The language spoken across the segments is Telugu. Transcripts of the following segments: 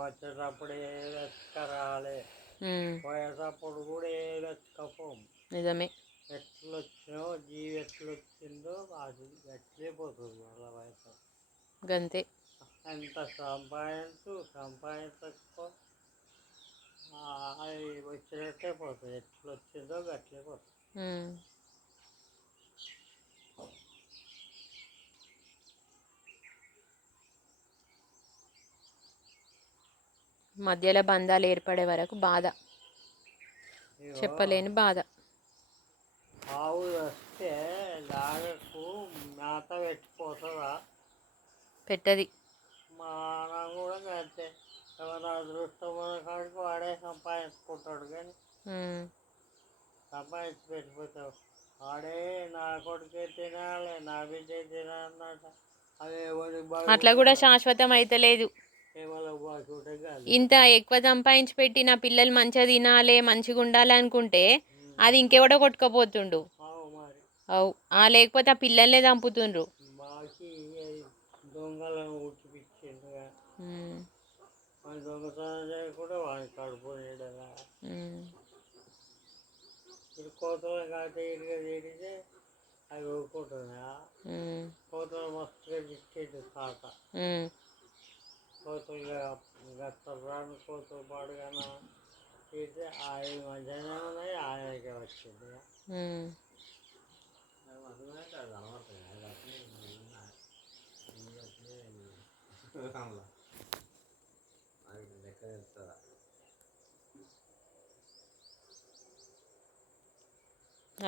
వచ్చేటప్పుడు ఏ వెతకరాలే, పోయేటప్పుడు కూడా ఏ వెతకపోం. నిజమే. ఎట్లొచ్చినో జీవి ఎట్లొచ్చిందో అది ఎట్లే పోతుంది వాళ్ళ వయసు. గంతే. ఎంత సంపాదించకపో అది వచ్చినట్టే పోతుంది, ఎట్లొచ్చిందో గట్లే పోతుంది. మధ్యలో బంధాలు ఏర్పడే వరకు బాధ, చెప్పలేని బాధ. ఆవు వస్తే లాగకు మేత పెట్టిపోతుందా? పెట్టది. మనం కూడా అంతే, ఎవరి అదృష్టం మన కాడికి వాడే సంపాదించుకుంటాడు, కానీ సంపాదించి పెట్టిపోతావు. వాడే నా కొడుకే తినాలి, నా బిడ్డే తినాలన్నట. అదే అట్లా కూడా శాశ్వతం అయితే లేదు. ఇంత ఎక్కువ సంపాదించి పెట్టి నా పిల్లలు మంచిగా తినాలి, మంచిగా ఉండాలి అనుకుంటే అది ఇంకెవడో కొట్టుకపోతుండు. అవు లేకపోతే ఆ పిల్లల్నే చంపుతుండ్రు. దొంగలను ఉట్టిపించిండ్రుగా, దొంగతనం చేయకుండా వాడి కడుపు నీడగా. ఇది కోతలు కాతే ఇటుగా తిరిగితే అవి ఊరుకుంటున్నా. కోతలు మస్తుగా తిట్టేది తాత. కోతలు గత్తలు రాను కోతలు పాడుగాన తిరిగితే అవి మధ్యాహ్నం ఉన్నాయి, ఆయనకే వచ్చింది.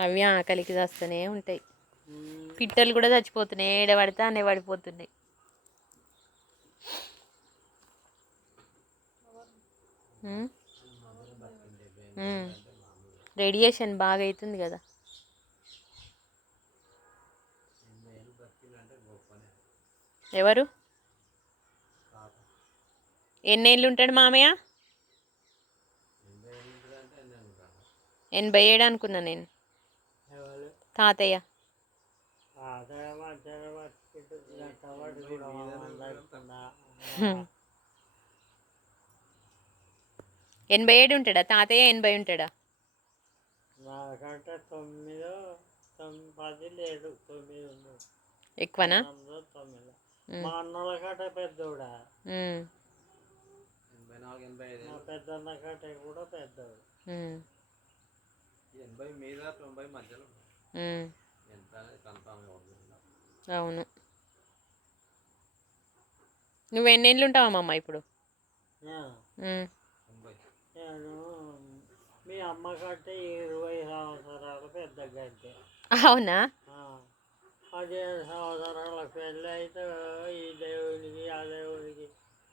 అవి ఆకలికి చస్తూనే ఉంటాయి. పిట్టలు కూడా చచ్చిపోతున్నాయి, ఏడబడితే అనే పడిపోతున్నాయి. రేడియేషన్ బాగా అవుతుంది కదా. ఎవరు ఎన్నేళ్ళు ఉంటాడు మామయ్య? 87 అనుకున్నా నేను. తాతయ్య ఎనభై 87 ఉంటాడా తాతయ్య? 80 ఉంటాడా? నాకంటే 9, 10 లేదు, 9 ఎక్కువనా? 9 మా అన్నల కంటే పెద్దోడా, మా పెద్దన్న కంటే కూడా పెద్దోడు. 80 మీద 90 మధ్యలో. అవును. నువ్వు ఎన్నేళ్ళు ఉంటావమ్మా ఇప్పుడు? నేను మీ అమ్మ కంటే 20 సంవత్సరాలు పెద్దగా అంటే. అవునా? 15 సంవత్సరాల పెళ్ళి అయితే ఈ దేవునికి ఆ దేవునికి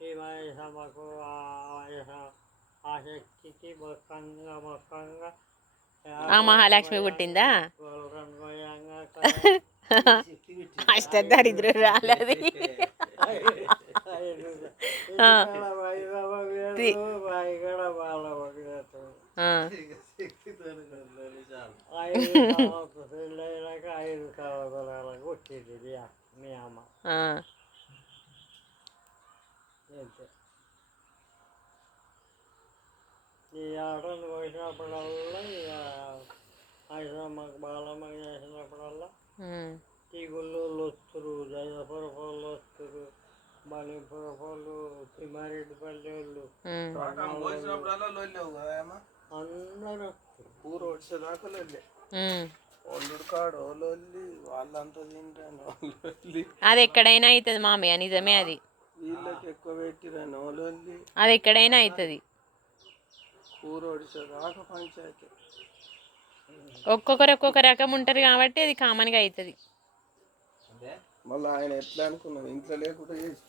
ఈ మహేశమ్మకు ఆ శక్తికి మొక్కంగా ఆ మహాలక్ష్మి పుట్టిందా? అష్టదరిద్రురాలది. పెళ్ళైనాక 5 సంవత్సరాలకు వచ్చింది మీ అమ్మ. ఈ ఆటలు పోసినప్పుడల్లా ఇక ఐసమ్మకు బాలమ్మకి చేసినప్పుడల్లా ఈ గుళ్ళోళ్ళు వస్తారు, జైనపురపల్లి వస్తారు, మణిపురపల్లి, తిమ్మారెడ్డిపల్లి వాళ్ళు అందరూ ఊరు వచ్చేదాకా వెళ్ళి ఒళ్ళుడు కాడు వాళ్ళొల్లి వాళ్ళంతా తింటాను. అది ఎక్కడైనా అవుతుంది మామయ్య, నిజమే. అది వీళ్ళకి ఎక్కువ పెట్టిరని వాళ్ళొల్లి అది ఎక్కడైనా అవుతుంది. ఊరు వచ్చేదాకా పంచాయతీ. ఒక్కొక్కరు ఒక్కొక్క రకం ఉంటారు కాబట్టి అది కామన్గా అవుతుంది. మళ్ళీ ఆయన ఎట్లా అనుకున్నావు, ఇంట్లో లేకుండా చేసి